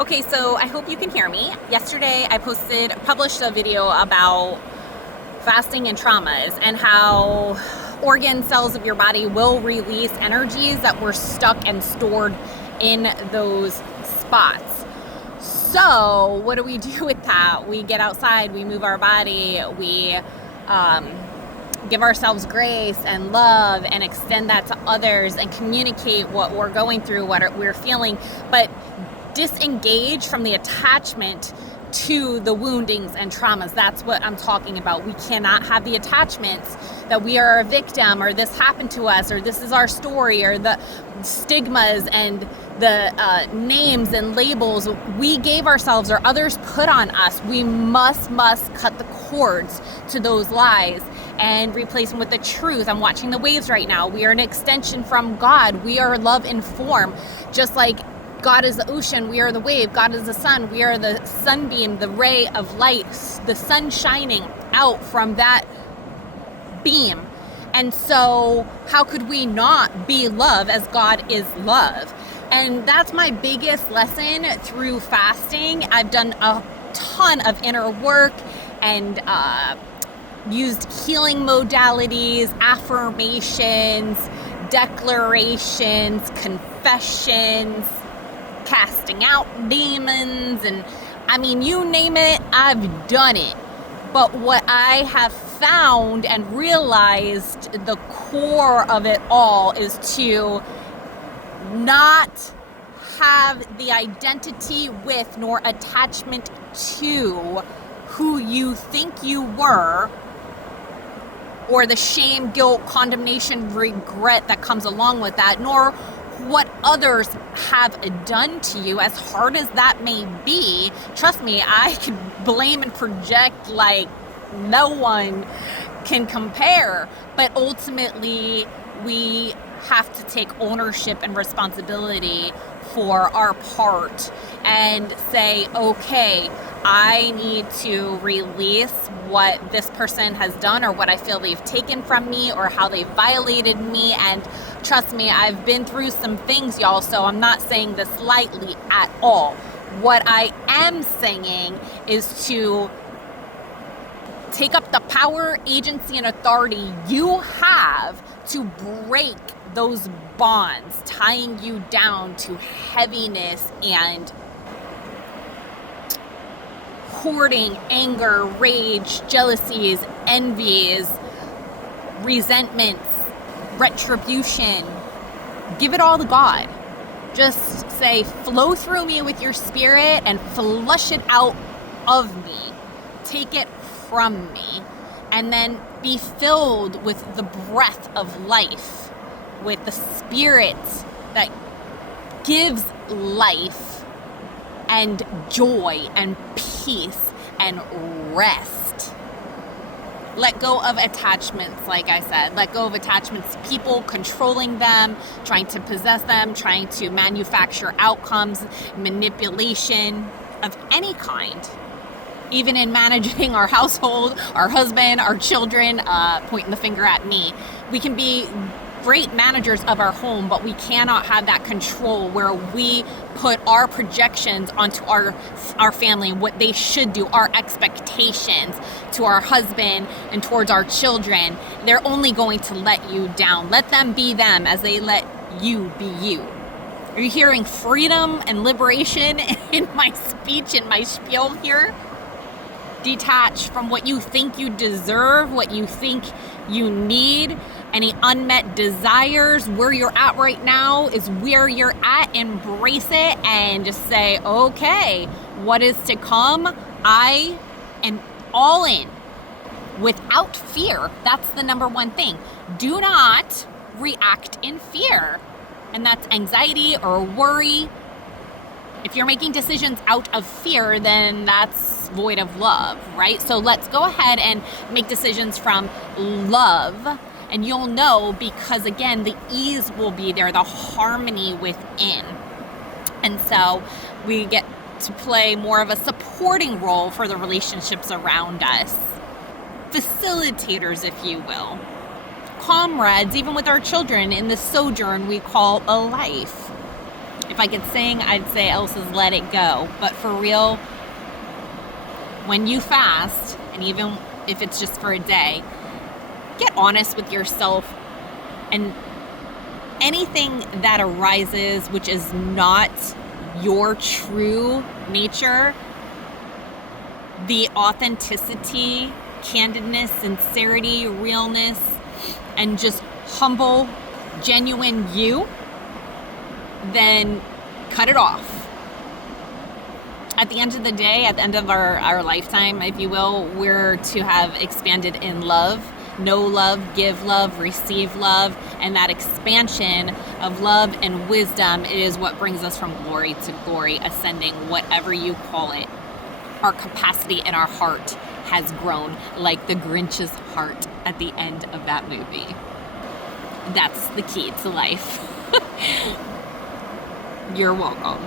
Okay, so I hope you can hear me. Yesterday I published a video about fasting and traumas and how organ cells of your body will release energies that were stuck and stored in those spots. So what do we do with that? We get outside, we move our body, we give ourselves grace and love and extend that to others and communicate what we're going through, what we're feeling, but disengage from the attachment to the woundings and traumas. That's what I'm talking about. We cannot have the attachments that we are a victim, or this happened to us, or this is our story, or the stigmas and the names and labels we gave ourselves or others put on us. We must cut the cords to those lies and replace them with the truth. I'm watching the waves right now. We are an extension from God. We are love in form. Just like God is the ocean, we are the wave. God is the sun, we are the sunbeam, the ray of light, the sun shining out from that beam. And so how could we not be love as God is love? And that's my biggest lesson through fasting. I've done a ton of inner work and used healing modalities, affirmations, declarations, confessions, casting out demons, and I mean, you name it, I've done it. But what I have found and realized, the core of it all, is to not have the identity with nor attachment to who you think you were, or the shame, guilt, condemnation, regret that comes along with that, nor what others have done to you, as hard as that may be. Trust me, I can blame and project like no one can compare. But ultimately, we have to take ownership and responsibility for our part and say, okay, I need to release what this person has done, or what I feel they've taken from me, or how they violated me. And trust me, I've been through some things, y'all, so I'm not saying this lightly at all. What I am saying is to take up the power, agency, and authority you have to break those bonds tying you down to heaviness and hoarding, anger, rage, jealousies, envies, resentments, retribution. Give it all to God. Just say, flow through me with your spirit and flush it out of me. Take it from me. And then be filled with the breath of life, with the spirit that gives life and joy and peace and rest. Let go of attachments, like I said. Let go of attachments to people, controlling them, trying to possess them, trying to manufacture outcomes, manipulation of any kind. Even in managing our household, our husband, our children, pointing the finger at me. We can be great managers of our home, but we cannot have that control where we put our projections onto our family, what they should do, our expectations to our husband and towards our children. They're only going to let you down. Let them be them as they let you be you. Are you hearing freedom and liberation in my speech, in my spiel here? Detach from what you think you deserve, what you think you need, any unmet desires. Where you're at right now is where you're at. Embrace it and just say, okay, what is to come? I am all in without fear. That's the number one thing. Do not react in fear. And that's anxiety or worry. If you're making decisions out of fear, then that's void of love, right? So let's go ahead and make decisions from love. And you'll know, because again, the ease will be there, the harmony within. And so we get to play more of a supporting role for the relationships around us. Facilitators, if you will. Comrades, even with our children in the sojourn we call a life. If I could sing, I'd say Elsa's Let It Go. But for real, when you fast, and even if it's just for a day, get honest with yourself, and anything that arises which is not your true nature, the authenticity, candidness, sincerity, realness, and just humble, genuine you, then cut it off. At the end of the day, at the end of our lifetime, if you will, we're to have expanded in love, know love, give love, receive love, and that expansion of love and wisdom is what brings us from glory to glory, ascending, whatever you call it. Our capacity in our heart has grown like the Grinch's heart at the end of that movie. That's the key to life. You're welcome.